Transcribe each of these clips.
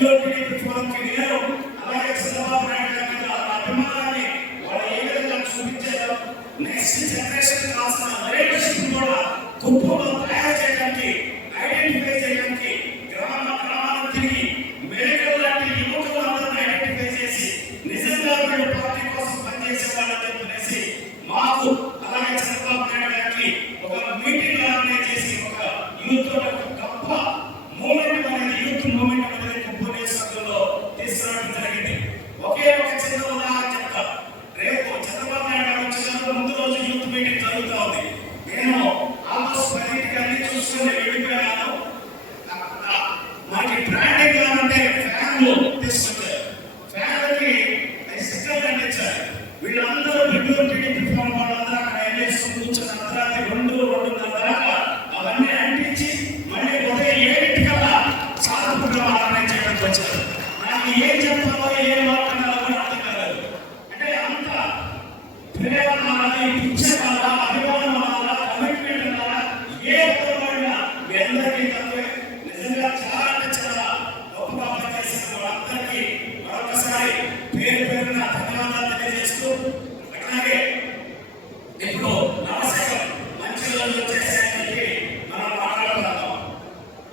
Bengaluru TDP ఫోరంకి నేను అలాగే చంద్రబాబు నాయుడు గారి మీద అభిమానాన్ని వాళ్ళు ఏ విధంగా చూపించారో నెక్స్ట్ జనరేషన్ కావాల్సిన లీడర్షిప్ కూడా కుటుంబంలో తయారు చేయడానికి ఐడెంటిఫై చేయడానికి గ్రామాలను తిరిగి మెడికల్ లాంటి యువకులందరినీ ఐడెంటిఫై చేసి నిజంగా వీళ్ళు పార్టీ కోసం పనిచేసే వాళ్ళని చెప్పేసి మాకు అలాగే చంద్రబాబు నాయుడు గారికి ఒక మీటింగ్ ఆర్గనైజ్ చేసి ఒక యూత్ గొప్ప మూమెంట్ అనేది యూత్ మూమెంట్ అనేది భువనేశ్వర్లో తీసుకురావడం జరిగింది. ఒకే ఒక చిన్న ఉదాహరణ చెప్తా. రేపు చంద్రబాబు నాయుడు గారు వచ్చినప్పుడు ముందు రోజు యూత్ మీటింగ్ జరుగుతూ ఉంది. నేను ఆల్మోస్ట్ 10 అన్ని చూసుకుని వెళ్ళిపోయాను. మనకి బ్రాండింగ్ కావాలంటే ఫ్యాన్లు తీసుకొచ్చారు. ఫ్యాన్లకి స్టిక్కర్లు అంటించారు. వీళ్ళందరూ బెంగళూరు టీడీపీ ఫోరం వాళ్ళందరూ అక్కడ ఏం చేసుకుని కూర్చొని అర్ధరాత్రి 2-2:30 దాకా అవన్నీ అంటించి మళ్ళీ ఉదయం 7 చాలా ప్రోగ్రాం చేయడానికి వచ్చారు. నాకు ఏం చెప్పాలో ఏం మాట్లాడాలో కూడా అర్థం కాలేదు. అంటే అంత ప్రేమ అనాలి, పిచ్చ అనాలా, అభిమానం అనాలా, కమిట్మెంట్ అనాలా, ఏ పదమైనా మీ అందరికీ తక్కువే. నిజంగా చాలా అంటే చాలా గొప్పగా పనిచేసిన వాళ్ళందరికీ మరొకసారి పేరు పేరున ధన్యవాదాలు తెలియజేస్తూ, అట్లాగే ఇప్పుడు నవశకం మంచి రోజులు వచ్చేసరికి మనం మాట్లాడుతున్నాం.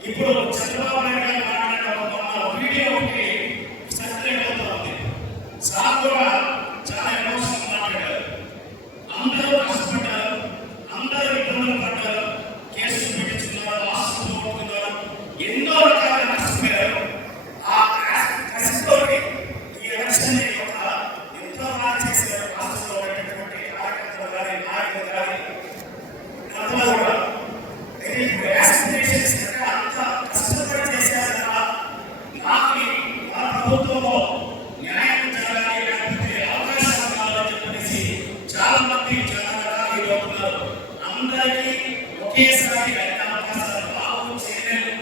ఇప్పుడు చంద్రబాబు నాయుడు గారు మాట్లాడిన వీడియో ఒకటి సర్క్యులేట్ అవుతుంది. సార్ కూడా చాలా ఎమోషనల్ మాట్లాడారు. అందరూ కష్టపడ్డారు, అందరూ ఇబ్బందులు పడ్డారు, కేసులు పెట్టించుకున్నారు, ఆస్తులు పోగొట్టుకున్నారు, ఎన్నో రకాల నష్టపోయారు. ఆ కష్టంతోటి ఈ ఎలక్షన్ ఎంతో బాగా చేశారు. రాష్ట్రంలో ఉన్నటువంటి కార్యకర్తలు కానీ నాయకులు కానీ అందరూ కూడా అంత కష్టపడి చేశారు కదా. నాకు మన ప్రభుత్వంలో న్యాయం జరగాలి, లేకపోతే అవకాశాలు కావాలని చెప్పేసి చాలా మంది చాలా రకాలు యువకున్నారు. అందరికీ ఒకేసారి అన్ని అవకాశాలు బాగు చేయలేదు.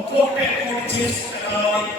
ఒక్కొక్కటి చేసుకుంటూ రావాలి.